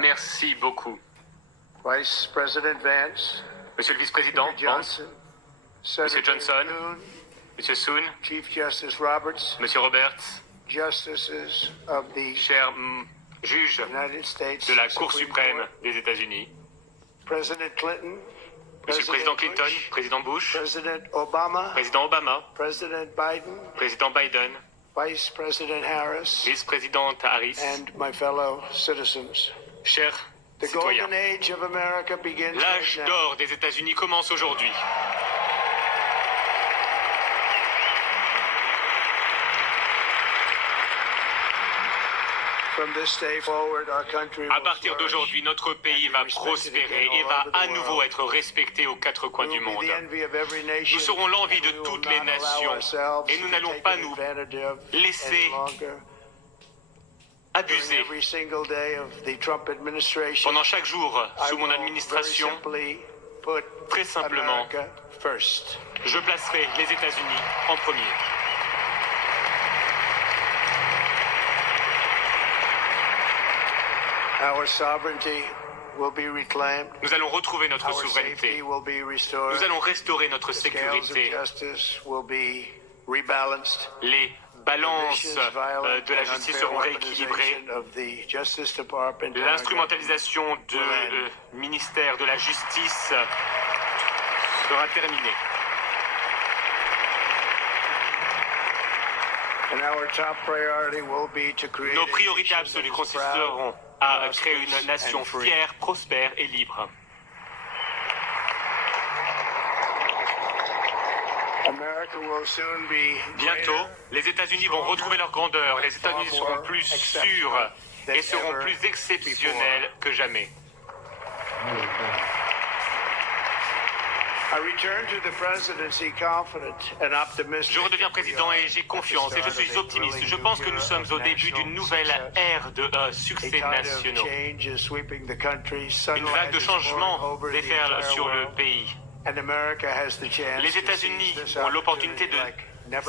Merci beaucoup. Vice President Vance, Monsieur le vice-président Vance, Monsieur Johnson, Monsieur Soon, Chief Justice Roberts, Monsieur Roberts, Justices of the chers juges United States de la Cour Supreme suprême Court, des États-Unis, President Clinton, Monsieur le président Clinton, Bush, président Bush, President Obama, président Obama, President Biden, président Biden, Vice President Harris, vice-présidente Harris, and my fellow citizens. chers The citoyens. golden age of America begins L'âge right now. d'or des États-Unis commence aujourd'hui. From this day forward, our country À will partir flourish. d'aujourd'hui, notre pays va prospérer et va à nouveau être respecté aux quatre coins du We will monde. be the envy of every nation, Nous serons l'envie de and we will toutes not les allow nations ourselves et nous to n'allons take pas nous advantage of laisser any longer. abuser. Every single day of the Trump administration, Pendant chaque jour, I sous mon will administration, very simply put très simplement, America first. je placerai les États-Unis en premier. Our sovereignty will be reclaimed. Nous allons retrouver notre Our souveraineté. safety will be restored. Nous allons restaurer notre The scales of sécurité. justice will be rebalanced. Les balances Vicious, violent, de la and justice unfair seront rééquilibrées. weaponization of the Justice Department and our L'instrumentalisation du ministère de la Justice sera terminée. And our top priority will be to create Nos a priorités nation absolues that is consisteront proud, à créer prosperous, une nation and free. fière, prospère et libre. America will soon be Bientôt, greater, les États-Unis vont retrouver leur grandeur. Les États-Unis seront plus sûrs et seront plus exceptionnels que jamais. I return to the presidency confident and optimistic. Je redeviens président et j'ai confiance et je suis optimiste. Je pense que nous sommes au début d'une nouvelle ère de succès nationaux. Une vague de changement déferle sur le pays. Les États-Unis ont l'opportunité de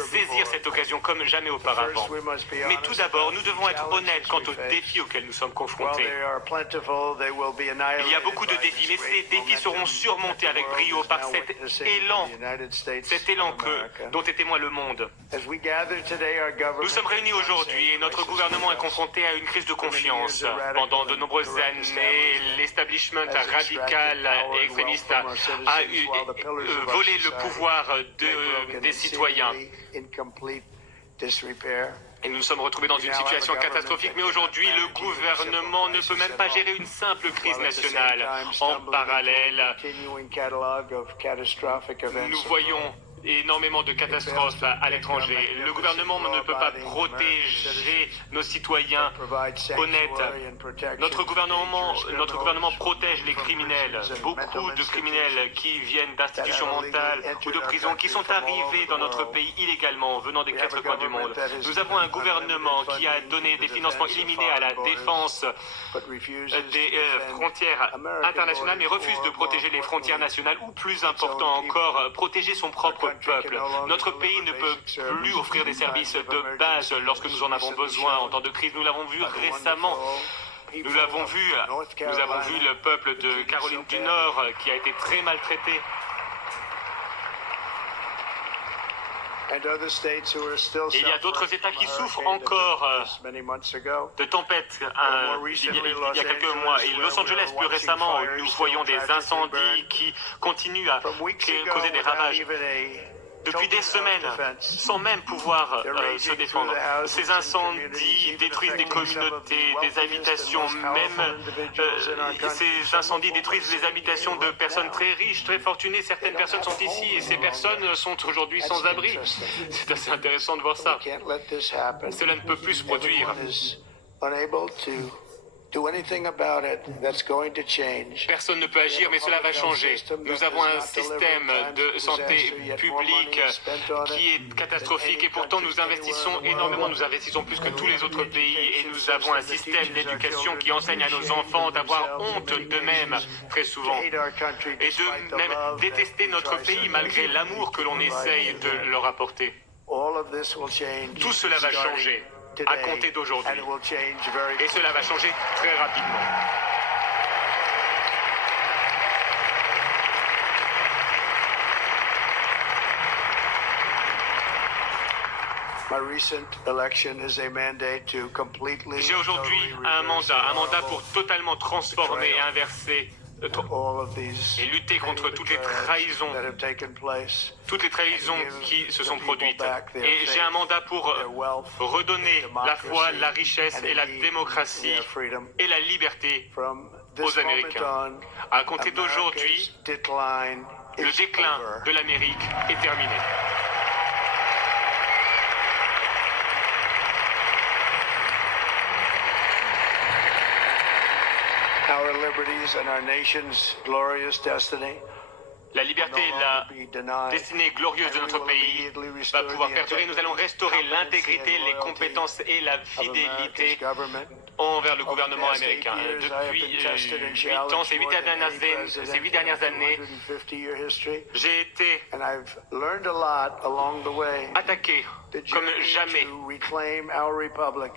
saisir cette occasion comme jamais auparavant. Mais tout d'abord, nous devons être honnêtes quant aux défis auxquels nous sommes confrontés. Il y a beaucoup de défis, mais ces défis seront surmontés avec brio par cet élan dont est témoin le monde. Nous sommes réunis aujourd'hui et notre gouvernement est confronté à une crise de confiance. Pendant de nombreuses années, l'establishment radical et extrémiste a volé le pouvoir des citoyens. Et nous nous sommes retrouvés dans une situation catastrophique, mais aujourd'hui, le gouvernement ne peut même pas gérer une simple crise nationale. En parallèle, nous voyons énormément de catastrophes à l'étranger. Le gouvernement ne peut pas protéger nos citoyens honnêtes. Notre gouvernement protège les criminels. Beaucoup de criminels qui viennent d'institutions mentales ou de prisons qui sont arrivés dans notre pays illégalement, venant des quatre coins du monde. Nous avons un gouvernement qui a donné des financements illimités à la défense des frontières internationales, mais refuse de protéger les frontières nationales ou, plus important encore, protéger son propre peuple. Notre pays ne peut plus offrir des services de base lorsque nous en avons besoin en temps de crise. Nous l'avons vu récemment. Nous avons vu le peuple de Caroline du Nord qui a été très maltraité. Et il y a d'autres États qui souffrent encore de tempêtes. Il y a quelques mois, et Los Angeles plus récemment, nous voyons des incendies qui continuent à causer des ravages. Depuis des semaines, sans même pouvoir se défendre. Ces incendies détruisent des communautés, des habitations, même ces incendies détruisent les habitations de personnes très riches, très fortunées. Certaines personnes sont ici et ces personnes sont aujourd'hui sans abri. C'est assez intéressant de voir ça. Cela ne peut plus se produire. Personne ne peut agir, mais cela va changer. Nous avons un système de santé publique qui est catastrophique et pourtant nous investissons énormément. Nous investissons plus que tous les autres pays et nous avons un système d'éducation qui enseigne à nos enfants d'avoir honte d'eux-mêmes très souvent et de même détester notre pays malgré l'amour que l'on essaye de leur apporter. Tout cela va changer. à compter d'aujourd'hui. Et cela va changer très rapidement. J'ai aujourd'hui un mandat pour totalement transformer et inverser et lutter contre toutes les trahisons qui se sont produites. Et j'ai un mandat pour redonner la foi, la richesse et la démocratie et la liberté aux Américains. À compter d'aujourd'hui, le déclin de l'Amérique est terminé. La liberté et la destinée glorieuse de notre pays va pouvoir perdurer. Nous allons restaurer l'intégrité, les compétences et la fidélité envers le gouvernement américain. Depuis 8 ans, ces 8 dernières années, j'ai été attaqué comme jamais.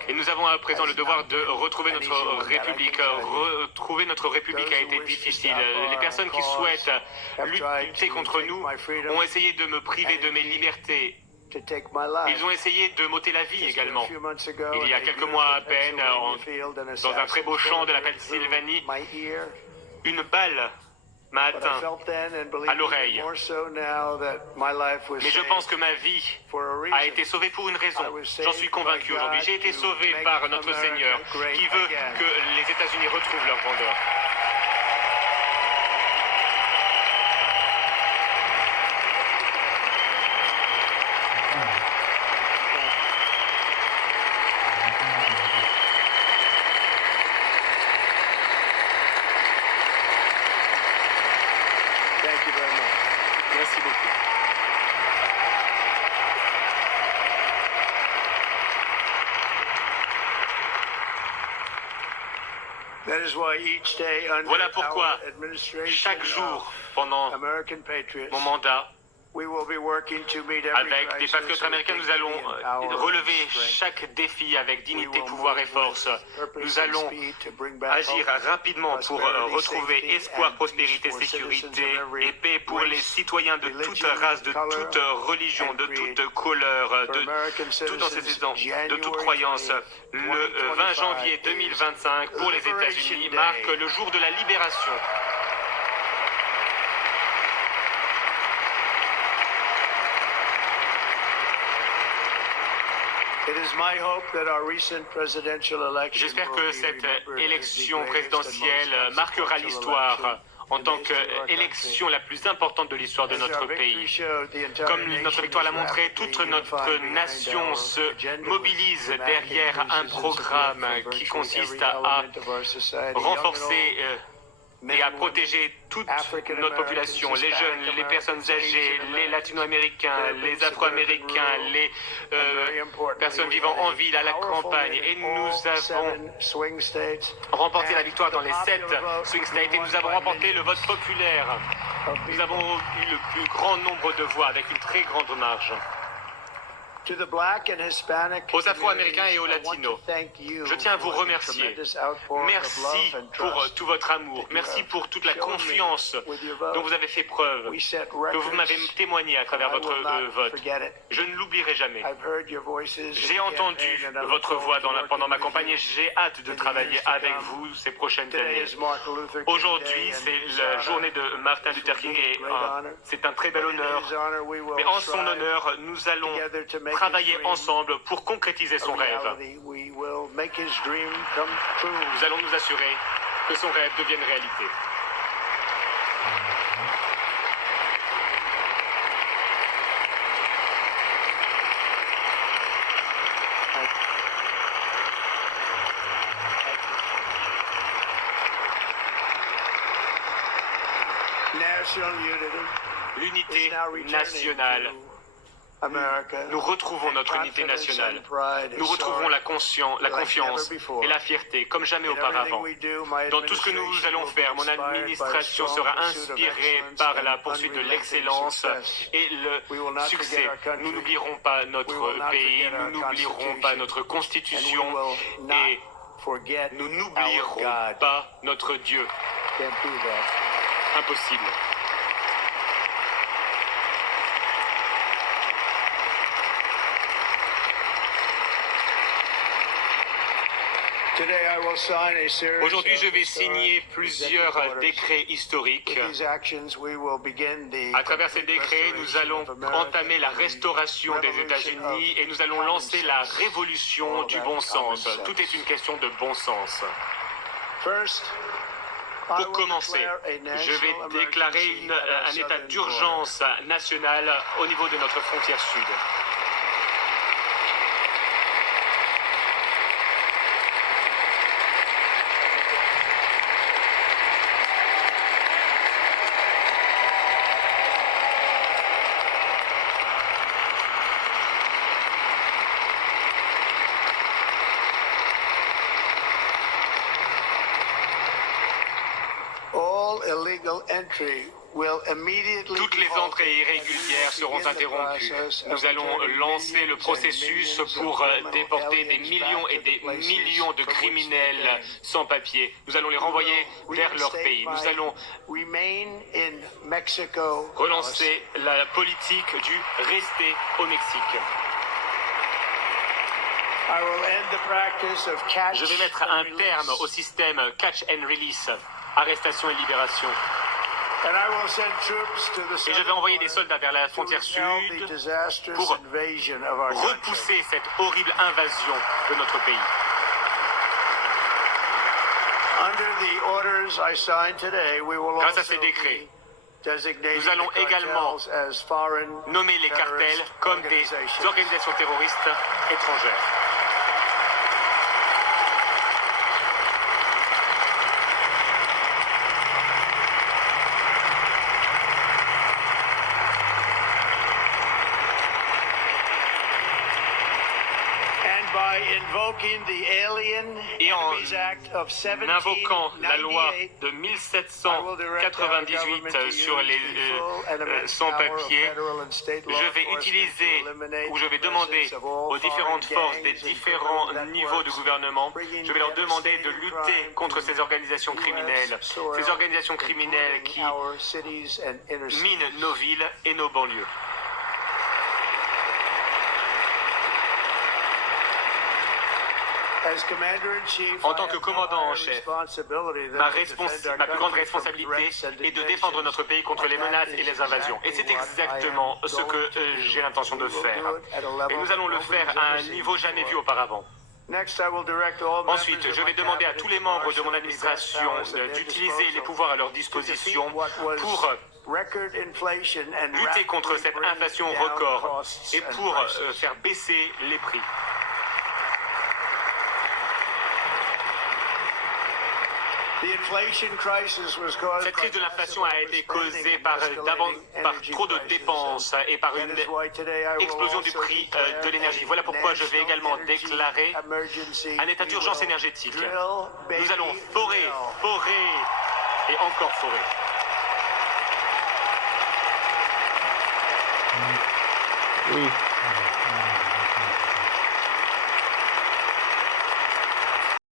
Et nous avons à présent le devoir de retrouver notre République. Retrouver notre République a été difficile. Les personnes qui souhaitent lutter contre nous ont essayé de me priver de mes libertés. Ils ont essayé de m'ôter la vie également. Il y a quelques mois à peine, dans un très beau champ de la Pennsylvanie, une balle m'a atteint à l'oreille. Mais je pense que ma vie a été sauvée pour une raison. J'en suis convaincu aujourd'hui. J'ai été sauvé par notre Seigneur qui veut que les États-Unis retrouvent leur grandeur. Merci beaucoup. Voilà pourquoi chaque jour pendant mon mandat, avec des patriotes américains, nous allons relever chaque défi avec dignité, pouvoir et force. Nous allons agir rapidement pour retrouver espoir, prospérité, sécurité et paix pour les citoyens de toute race, de toute religion, de toute couleur, de tout antécédent, de toute croyance. Le 20 janvier 2025 pour les États-Unis marque le jour de la libération. J'espère que cette élection présidentielle marquera l'histoire en tant qu'élection la plus importante de l'histoire de notre pays. Comme notre victoire l'a montré, toute notre nation se mobilise derrière un programme qui consiste à renforcer et à protéger toute notre population, les jeunes, les personnes âgées, les latino-américains, les afro-américains, les personnes vivant en ville, à la campagne. Et nous avons remporté la victoire dans les 7 swing states et nous avons remporté le vote populaire. Nous avons eu le plus grand nombre de voix avec une très grande marge. Aux Afro-Américains et aux Latinos, je tiens à vous remercier. Merci pour tout votre amour. Merci pour toute la confiance dont vous avez fait preuve, que vous m'avez témoigné à travers votre vote. Je ne l'oublierai jamais. J'ai entendu votre voix pendant ma campagne et j'ai hâte de travailler avec vous ces prochaines années. Aujourd'hui, c'est la journée de Martin Luther King et c'est un très bel honneur. Mais en son honneur, nous allons travailler ensemble pour concrétiser son rêve. Nous allons nous assurer que son rêve devienne réalité. L'unité nationale nous retrouvons notre unité nationale. Nous retrouvons la confiance et la fierté comme jamais auparavant. Dans tout ce que nous allons faire, mon administration sera inspirée par la poursuite de l'excellence et le succès. Nous n'oublierons pas notre pays, nous n'oublierons pas notre constitution et nous n'oublierons pas notre Dieu. Impossible. Aujourd'hui, je vais signer plusieurs décrets historiques. À travers ces décrets, nous allons entamer la restauration des États-Unis et nous allons lancer la révolution du bon sens. Tout est une question de bon sens. Pour commencer, je vais déclarer un état d'urgence national au niveau de notre frontière sud. Toutes les entrées irrégulières seront interrompues. Nous allons lancer le processus pour déporter des millions et des millions de criminels sans papier. Nous allons les renvoyer vers leur pays. Nous allons relancer la politique du rester au Mexique. Je vais mettre un terme au système catch and release, arrestation et libération. Et je vais envoyer des soldats vers la frontière sud pour repousser cette horrible invasion de notre pays. Grâce à ces décrets, nous allons également nommer les cartels comme des organisations terroristes étrangères. Et en invoquant la loi de 1798 sur les sans-papiers, je vais utiliser ou je vais demander aux différentes forces des différents niveaux de gouvernement, je vais leur demander de lutter contre ces organisations criminelles qui minent nos villes et nos banlieues. En tant que commandant en chef, ma plus grande responsabilité est de défendre notre pays contre les menaces et les invasions. Et c'est exactement ce que j'ai l'intention de faire. Et nous allons le faire à un niveau jamais vu auparavant. Ensuite, je vais demander à tous les membres de mon administration d'utiliser les pouvoirs à leur disposition pour lutter contre cette inflation record et pour faire baisser les prix. Cette crise de l'inflation a été causée par trop de dépenses et par une explosion du prix de l'énergie. Voilà pourquoi je vais également déclarer un état d'urgence énergétique. Nous allons forer et encore forer. Oui.